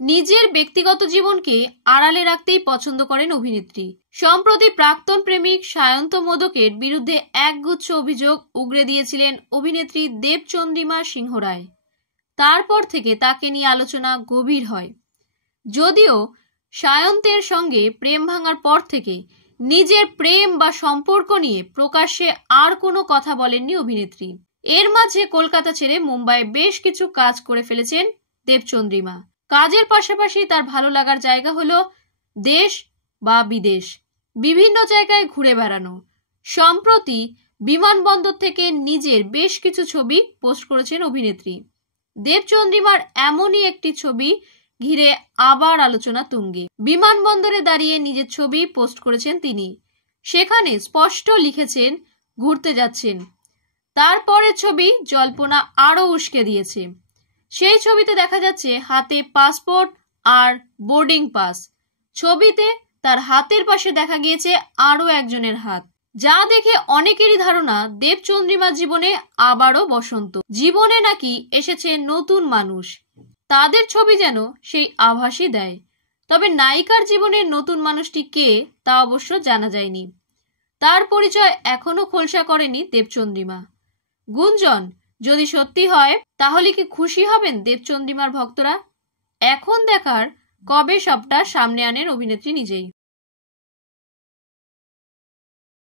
নিজের ব্যক্তিগত জীবনকে আড়ালে রাখতেই পছন্দ করেন অভিনেত্রী। সম্প্রতি প্রাক্তন প্রেমিক সায়ন্ত মোদকের বিরুদ্ধে একগুচ্ছ অভিযোগ উগরে দিয়েছিলেন অভিনেত্রী দেবচন্দ্রিমা সিংহ রায়। তারপর থেকে তাকে নিয়ে আলোচনা গভীর হয়। যদিও সায়ন্তের সঙ্গে প্রেম ভাঙার পর থেকে নিজের প্রেম বা সম্পর্ক নিয়ে প্রকাশ্যে আর কোনো কথা বলেননি অভিনেত্রী। এর মাঝে কলকাতা ছেড়ে মুম্বাইয়ে বেশ কিছু কাজ করে ফেলেছেন দেবচন্দ্রিমা। কাজের পাশাপাশি তার ভালো লাগার জায়গা হলো দেশ বা বিদেশ, বিভিন্ন জায়গায় ঘুরে বেড়ানো। সম্প্রতি বিমানবন্দর থেকে নিজের বেশ কিছু ছবি পোস্ট করেছেন অভিনেত্রী। দেবচন্দ্রিমার এমনই একটি ছবি ঘিরে আবার আলোচনা তুঙ্গে। বিমানবন্দরে দাঁড়িয়ে নিজের ছবি পোস্ট করেছেন তিনি। সেখানে স্পষ্ট লিখেছেন ঘুরতে যাচ্ছেন। তারপরের ছবি জল্পনা আরো উস্কে দিয়েছে। সেই ছবিতে দেখা যাচ্ছে হাতে পাসপোর্ট আর বোর্ডিং পাস। ছবিতে তার হাতের পাশে দেখা গিয়েছে আরো একজনের হাত, যা দেখে অনেকেরই ধারণা দেবচন্দ্রিমার জীবনে আবারও বসন্ত। জীবনে নাকি এসেছে নতুন মানুষ। তাদের ছবি যেন সেই আভাসই দেয়। তবে নায়িকার জীবনের নতুন মানুষটি কে তা অবশ্য জানা যায়নি। তার পরিচয় এখনো খোলসা করেনি দেবচন্দ্রিমা। গুঞ্জন যদি সত্যি হয় তাহলে কি খুশি হবেন দেবচন্দ্রিমার ভক্তরা? এখন দেখার কবে সবটা সামনে আনেন অভিনেত্রী নিজেই।